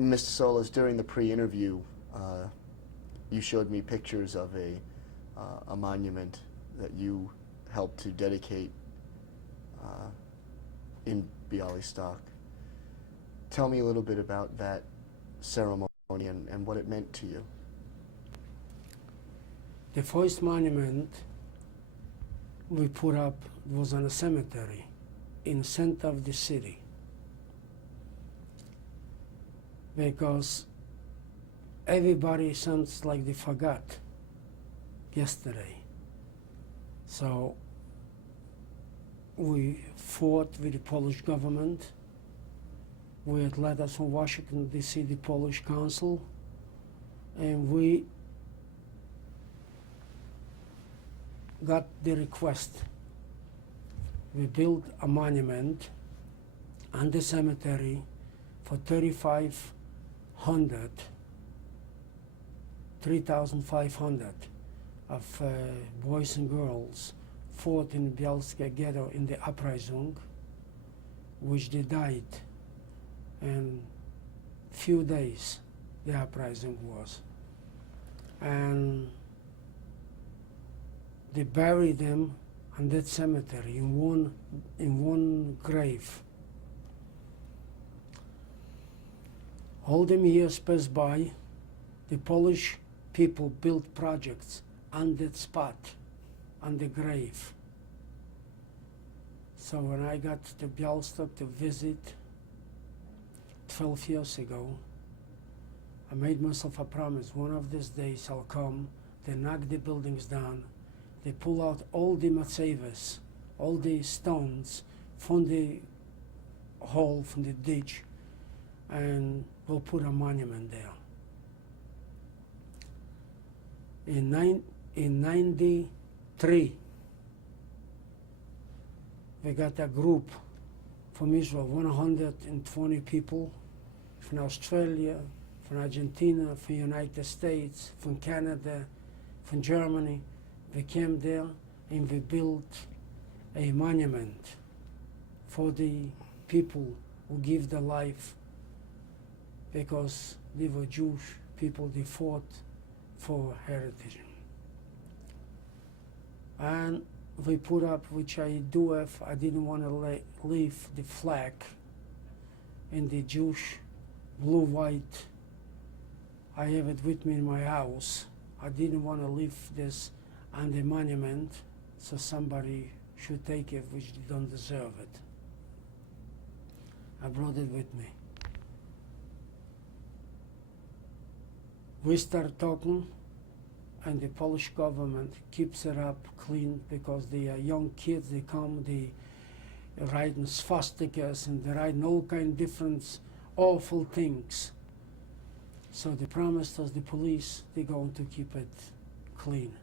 Mr. Solasz, during the pre-interview, you showed me pictures of a monument that you helped to dedicate in Białystok. Tell me a little bit about that ceremony and what it meant to you. The first monument we put up was on a cemetery in the center of the city, because everybody sounds like they forgot yesterday. So we fought with the Polish government. We had letters from Washington, D.C., the Polish Council, and we got the request. We built a monument on the cemetery for 3,500 of boys and girls fought in Białystok ghetto in the uprising, which they died. And few days the uprising was. And they buried them in that cemetery in one grave. All them years passed by, the Polish people built projects on that spot, on the grave. So when I got to Białystok to visit 12 years ago, I made myself a promise, one of these days I'll come, they knock the buildings down, they pull out all the matsevas, all the stones from the hole, from the ditch, and we'll put a monument there. In 93, we got a group from Israel, 120 people, from Australia, from Argentina, from United States, from Canada, from Germany. We came there and we built a monument for the people who give their life because they were Jewish people, they fought for heritage. And we put up, which I do have, I didn't want to leave the flag in the Jewish blue-white. I have it with me in my house. I didn't want to leave this on the monument, so somebody should take it which they don't deserve it. I brought it with me. We start talking, and the Polish government keeps it up clean because they are young kids, they come, they writing swastikas and they writing all kind of different awful things. So they promised us, the police, they're going to keep it clean.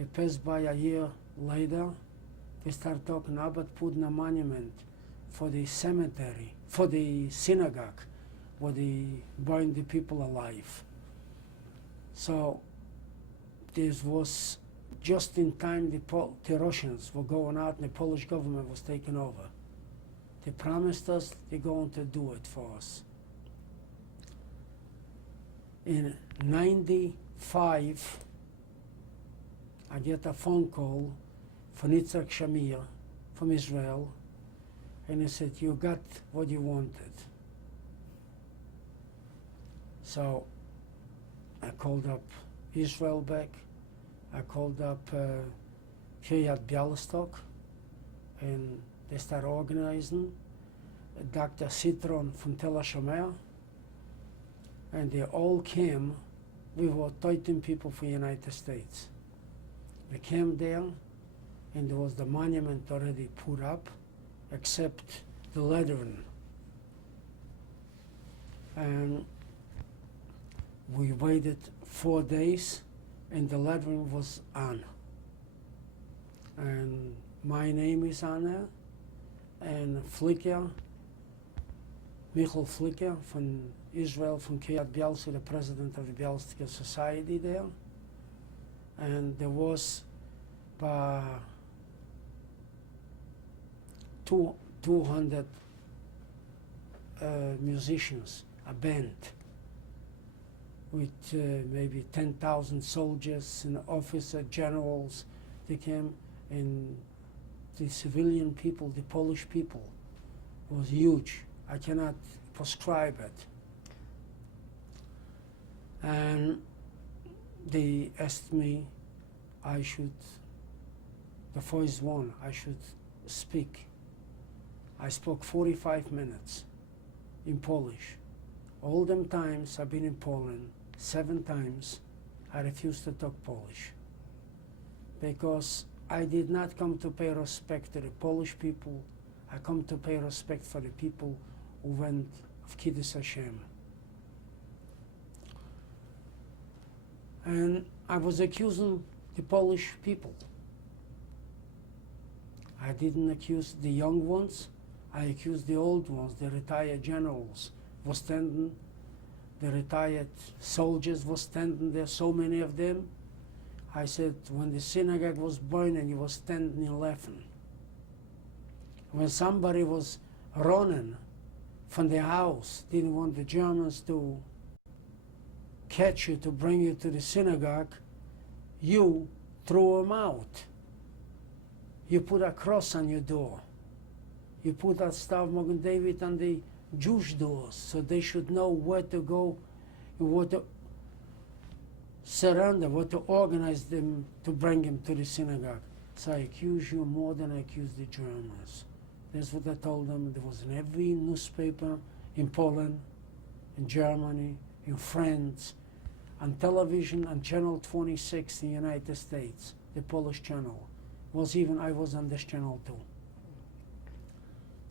It passed by a year later, we start talking about putting a monument for the cemetery, for the synagogue, where they burned the people alive. So this was just in time the Russians were going out and the Polish government was taking over. They promised us they're going to do it for us. In '95, I get a phone call from Yitzhak Shamir from Israel, and he said, you got what you wanted. So I called up Israel back, I called up Kiryat Białystok, and they started organizing. Dr. Citron from Tel HaShomer, and they all came. We were 13 people from the United States. We came there, and there was the monument already put up, except the lettering. And we waited 4 days, and the lettering was on. And my name is on there, and Flicker, Michael Flicker from Israel, from Kiryat Białystok, the president of the Białystok Society there. And there was 200 musicians, a band with maybe 10,000 soldiers and officers, generals. They came, and the civilian people, the Polish people, was huge. I cannot prescribe it. And they asked me I should, the first one, I should speak. I spoke 45 minutes in Polish. All them times I've been in Poland, 7 times, I refused to talk Polish because I did not come to pay respect to the Polish people. I come to pay respect for the people who went of Kiddush Hashem. And I was accusing the Polish people. I didn't accuse the young ones. I accused the old ones, the retired generals were standing, the retired soldiers were standing there, so many of them. I said, when the synagogue was burning, he was standing and laughing. When somebody was running from the house, didn't want the Germans to catch you, to bring you to the synagogue, you threw him out. You put a cross on your door. You put a Star of Magen David on the Jewish doors, so they should know where to go, what to surrender, what to organize them to bring him to the synagogue. So I accuse you more than I accuse the Germans. That's what I told them. There was in every newspaper in Poland, in Germany, in France, on television, on Channel 26 in the United States, the Polish channel. I was on this channel too.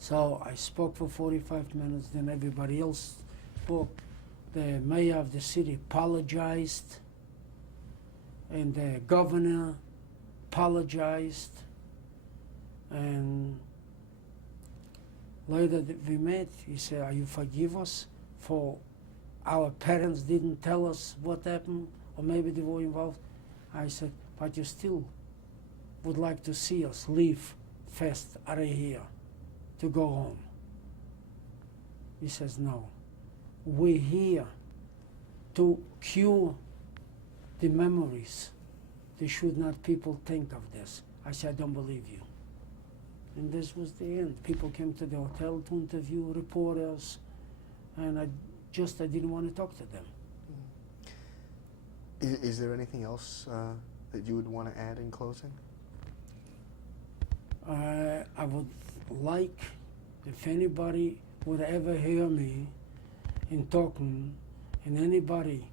So I spoke for 45 minutes, then everybody else spoke. The mayor of the city apologized, and the governor apologized, and later that we met, he said, "Are you forgive us for our parents didn't tell us what happened, or maybe they were involved?" I said, "But you still would like to see us leave fast out of here to go home?" He says, "No, we're here to cure the memories. They should not people think of this." I said, "I don't believe you." And this was the end. People came to the hotel to interview reporters, and I didn't want to talk to them. Is there anything else that you would want to add in closing? I would like, if anybody would ever hear me in talking, and anybody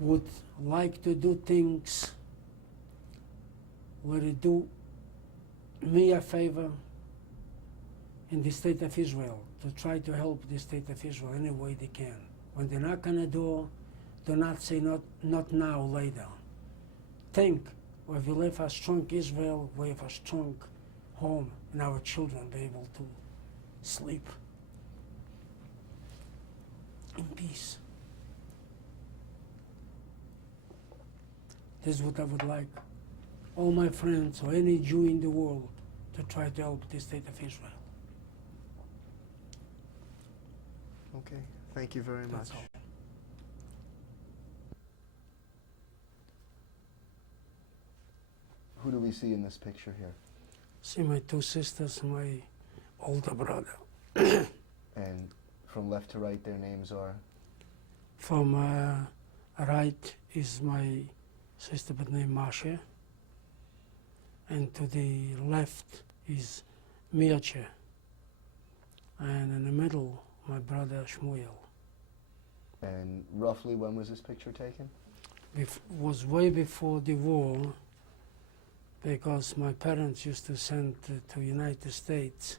would like to do things, where they do me a favor in the state of Israel, to try to help the state of Israel any way they can. When they knock on the door, do not say not now, later. Think, if we live a strong Israel, we have a strong home, and our children be able to sleep in peace. This is what I would like all my friends or any Jew in the world to try to help the state of Israel. Okay, thank you very much. That's all. Who do we see in this picture here? See my 2 sisters, my older brother. And from left to right, their names are? From right is my sister, but named Masha, and to the left is Mirce, and in the middle, my brother Shmuel. And roughly when was this picture taken? Was way before the war, because my parents used to send to United States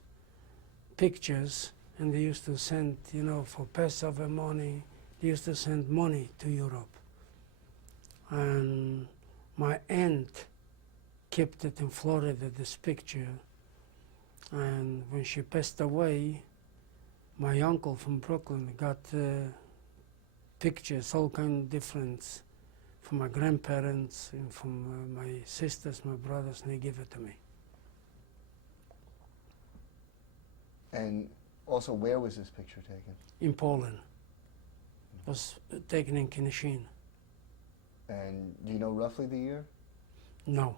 pictures, and they used to send, for Passover money, they used to send money to Europe. And my aunt kept it in Florida, this picture, and when she passed away, my uncle from Brooklyn got pictures, all kind of different, from my grandparents and from my sisters, my brothers, and they give it to me. And Also, where was this picture taken? in Poland. It was taken in Kinishin. And do you know roughly the year? No.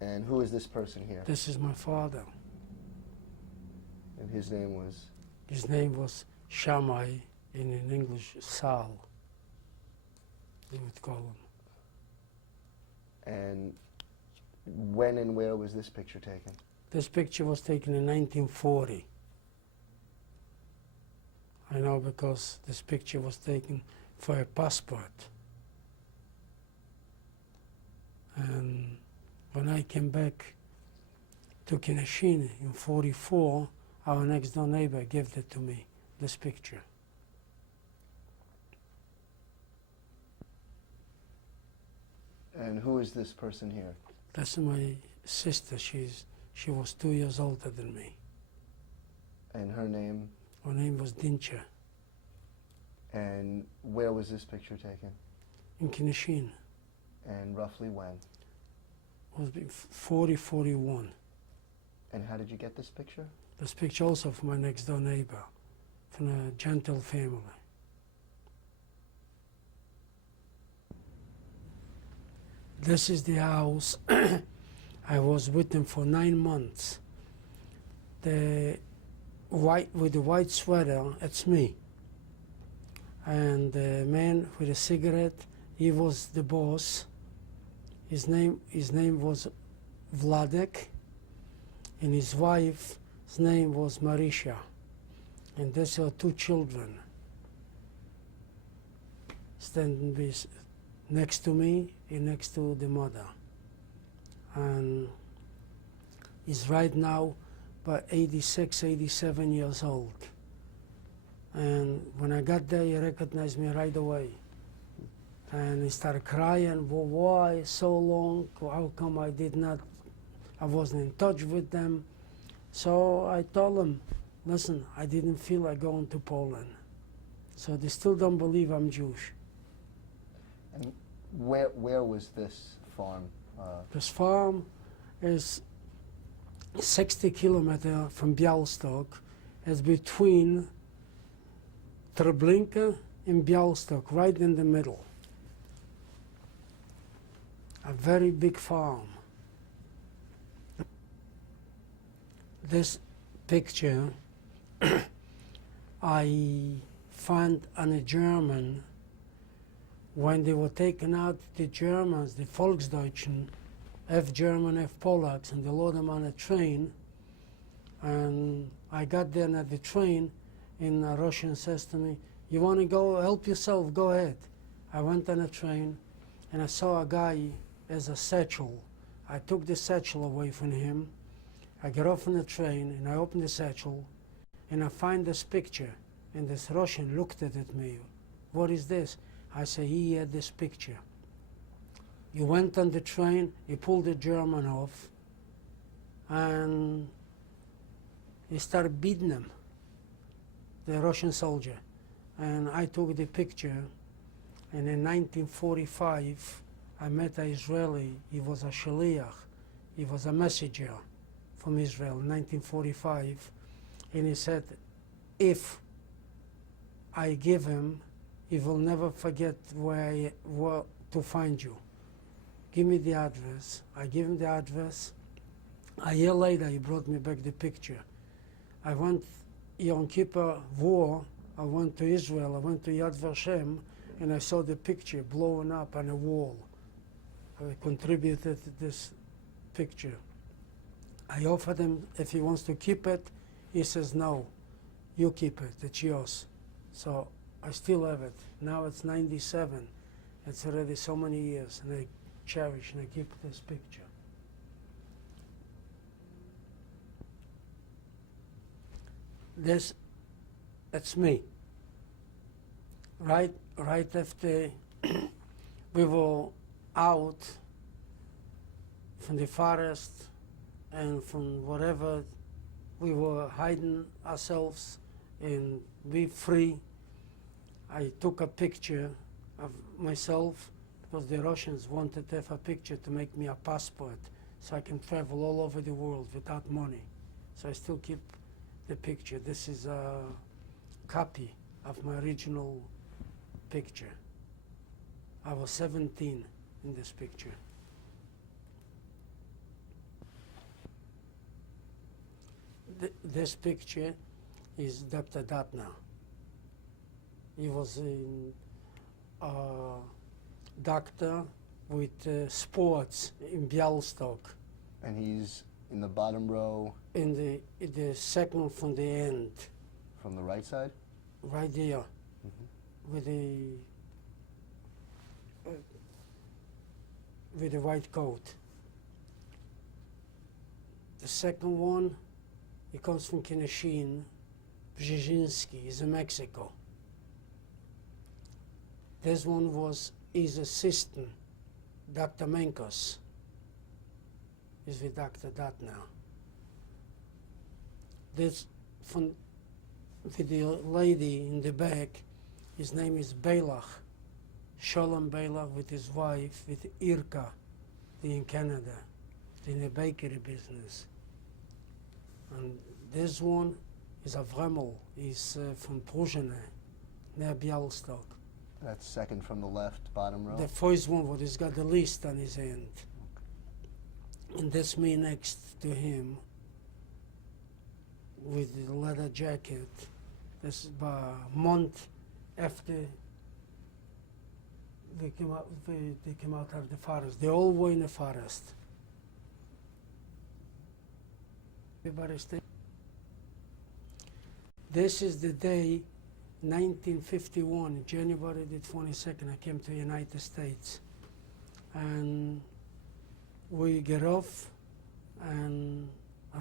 And who is this person here? This is my father. And his name was? His name was Shammai, in English, Sal, they would call him. And when and where was this picture taken? This picture was taken in 1940. I know because this picture was taken for a passport. And when I came back to Kinishin in 44, our next door neighbor gave it to me, this picture. And who is this person here? That's my sister. She was 2 years older than me. And her name? Her name was Dincha, And where was this picture taken? in Kinishin. And roughly when? It was 40, 41. And how did you get this picture? This picture also from my next door neighbor, from a gentle family. This is the house. I was with them for 9 months. The white with the white sweater, it's me. And the man with a cigarette, he was the boss. His name was Vladek, and his wife's name was Marisha. And these are 2 children standing next to me and next to the mother. And he's right now about 86, 87 years old. And when I got there, he recognized me right away. And he started crying, well, why so long? How come I wasn't in touch with them? So I told him, listen, I didn't feel like going to Poland. So they still don't believe I'm Jewish. And where was this farm? This farm is 60 kilometers from Białystok. It's between Treblinka and Białystok, right in the middle. A very big farm. This picture I found on a German when they were taking out the Germans, the Volksdeutschen, F German, F Polacks, and they load them on a train. And I got there at the train, and a Russian says to me, you want to go help yourself, go ahead. I went on a train, and I saw a guy as a satchel. I took the satchel away from him. I got off on the train, and I opened the satchel, and I find this picture, and this Russian looked at me. What is this? I say, he had this picture. He went on the train, he pulled the German off, and he started beating him, the Russian soldier. And I took the picture, and in 1945, I met an Israeli. He was a shaliach, he was a messenger from Israel in 1945, and he said, if I give him, he will never forget where to find you. Give me the address. I give him the address. A year later, he brought me back the picture. I went Yom Kippur War. I went to Israel. I went to Yad Vashem, and I saw the picture blowing up on a wall. I contributed to this picture. I offered him if he wants to keep it. He says, no, you keep it. It's yours. So I still have it. Now it's 97. It's already so many years, and I cherish and I keep this picture. It's me. Right after we were out from the forest and from whatever we were hiding ourselves and be free, I took a picture of myself because the Russians wanted to have a picture to make me a passport so I can travel all over the world without money. So I still keep the picture. This is a copy of my original picture. I was 17 in this picture. This picture is Dr. Datna. He was a doctor with sports in Białystok. And he's in the bottom row. In the second from the end. From the right side? Right there. Mm-hmm. With the white coat. The second one, he comes from Kinashin, Brzezinski, he's in Mexico. This one was his assistant, Dr. Menkos. He's with Dr. Dat now. This from with the lady in the back, his name is Beilach, Sholem Beilach, with his wife, with Irka, in Canada, in the bakery business. And this one is Avremel, he's from Pruzhene, near Białystok. That's second from the left, bottom row? The first one, what he's got the list on his hand. And that's me next to him with the leather jacket. This is about a month after they came out of the forest. They all were in the forest. Everybody stay. This is the day, 1951, January the 22nd, I came to the United States. And we get off, and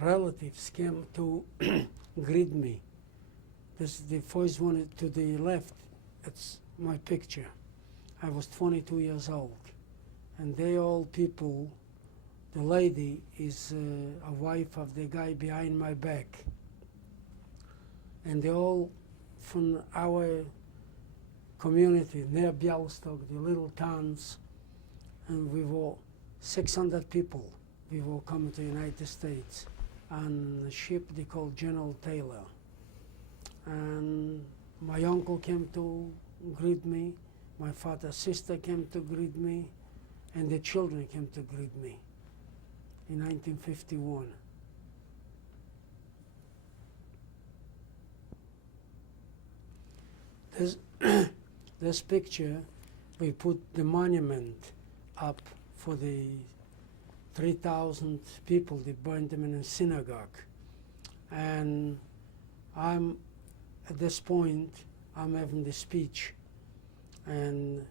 relatives came to greet me. This is the first one to the left. It's my picture. I was 22 years old. And they all people, the lady is a wife of the guy behind my back. And they all from our community near Białystok, the little towns, and we were 600 people. We were coming to the United States on a ship they called General Taylor. And my uncle came to greet me, my father's sister came to greet me, and the children came to greet me in 1951. This picture, we put the monument up for the 3,000 people. They burned them in a synagogue. And at this point, I'm having the speech and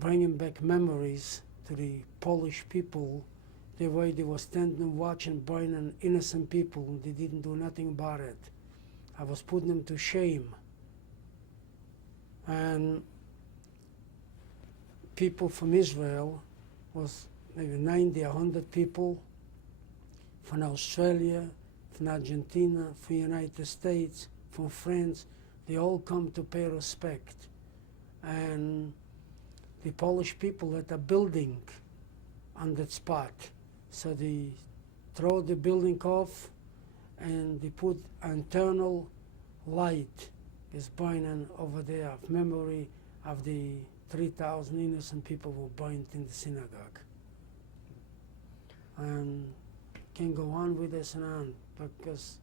bringing back memories to the Polish people, the way they were standing and watching burning innocent people, and they didn't do nothing about it. I was putting them to shame. And people from Israel was maybe 90, 100 people, from Australia, from Argentina, from the United States, from France. They all come to pay respect. And the Polish people had a building on that spot. So they throw the building off and they put internal light is burning over there of memory of the 3,000 innocent people who were burned in the synagogue. And can go on with this and on, because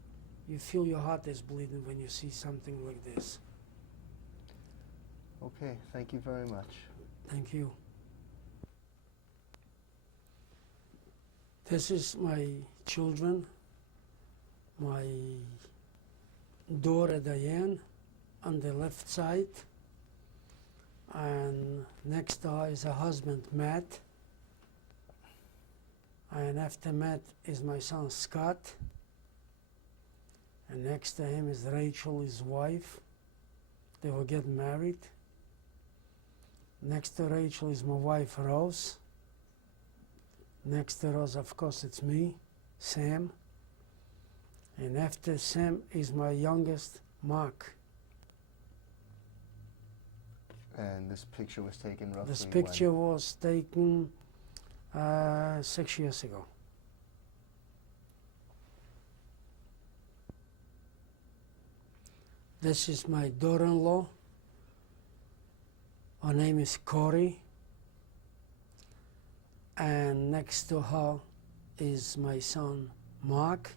you feel your heart is bleeding when you see something like this. Okay, thank you very much. Thank you. This is my children, my daughter Diane on the left side, and next to her is her husband Matt, and after Matt is my son Scott, and next to him is Rachel, his wife. They will get married. Next to Rachel is my wife Rose. Next to Rose, of course, it's me, Sam. And after Sam is my youngest, Mark. And this picture was taken roughly This picture was taken 6 years ago. This is my daughter-in-law. Her name is Corey. And next to her is my son, Mark.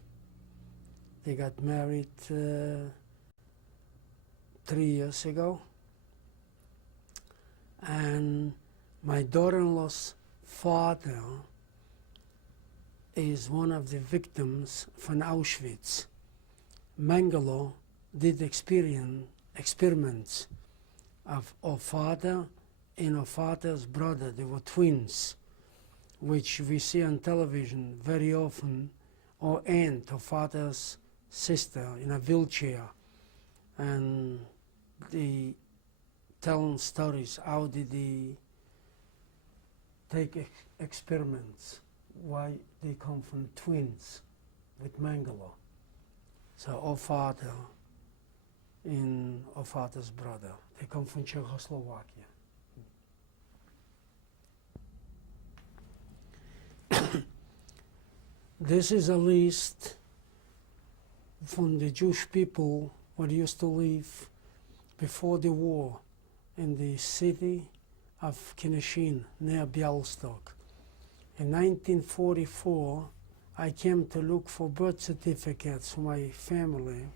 They got married 3 years ago. And my daughter-in-law's father is one of the victims from Auschwitz. Mengele did experiments of her father and her father's brother. They were twins, which we see on television very often. Her aunt, her father's sister, in a wheelchair, and they telling stories. How did they take experiments? Why they come from twins with Mengele? So her father and her father's brother, they come from Czechoslovakia. This is a list from the Jewish people who used to live before the war in the city of Kineshin, near Białystok. In 1944, I came to look for birth certificates for my family,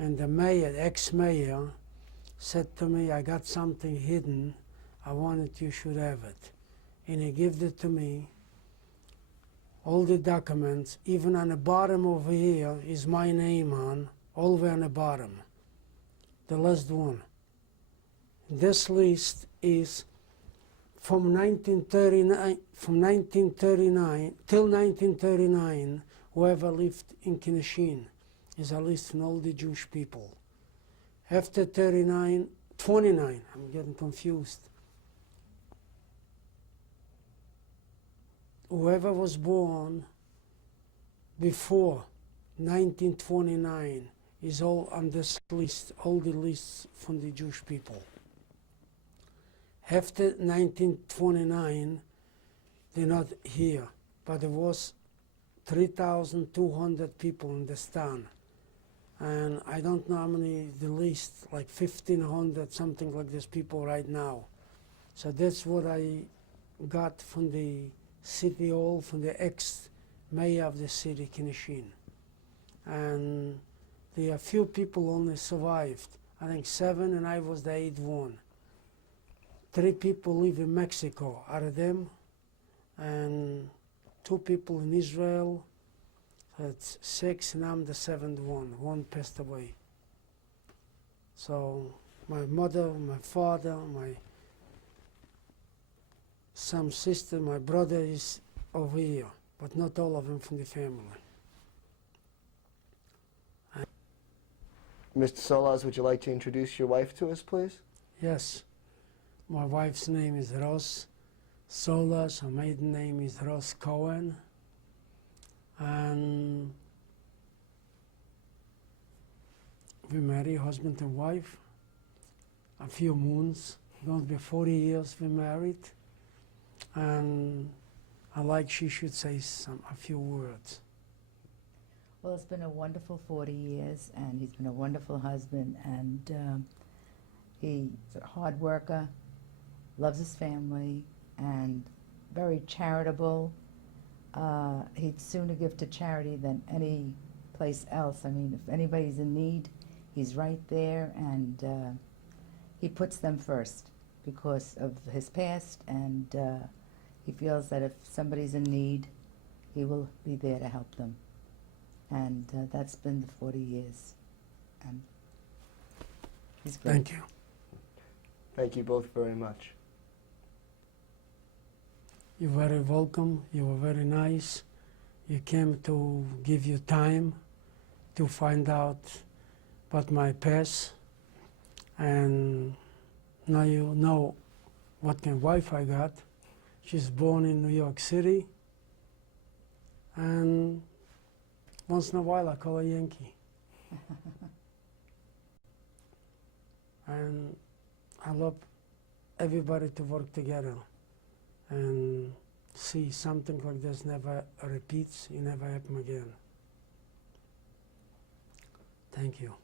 and the mayor, ex-mayor, said to me, I got something hidden, I wanted you should have it. And he gave it to me, all the documents, even on the bottom over here is my name on, all the way on the bottom, the last one. This list is from 1939 till 1939, whoever lived in Kineshin is a list from all the Jewish people. After 29, I'm getting confused. Whoever was born before 1929 is all on this list, all the lists from the Jewish people. After 1929, they're not here, but there was 3,200 people in this town. And I don't know how many, the list, like 1,500, something like this people right now. So that's what I got from the city hall, from the ex-mayor of the city, Kineshin. And there are few people only survived. I think 7, and I was the 8th one. 3 people live in Mexico out of them, and 2 people in Israel. That's 6, and I'm the 7th one. 1 passed away. So my mother, my father, some sister, my brother is over here, but not all of them from the family. Mr. Solasz, would you like to introduce your wife to us, please? Yes. My wife's name is Rose Solasz. Her maiden name is Rose Cohen. And we married, husband and wife, a few moons. Going to be 40 years we married. And I like she should say a few words. Well, it's been a wonderful 40 years, and he's been a wonderful husband, and he's a hard worker, loves his family, and very charitable. He'd sooner give to charity than any place else. I mean, if anybody's in need, he's right there, and he puts them first because of his past, and he feels that if somebody's in need, he will be there to help them. And that's been the 40 years. And he's great. Thank you. Thank you both very much. You're very welcome. You were very nice. You came to give you time to find out about my past. And now you know what kind of wife I got. She's born in New York City. And once in a while I call her Yankee. And I love everybody to work together and see something like this never repeats, it never happen again. Thank you.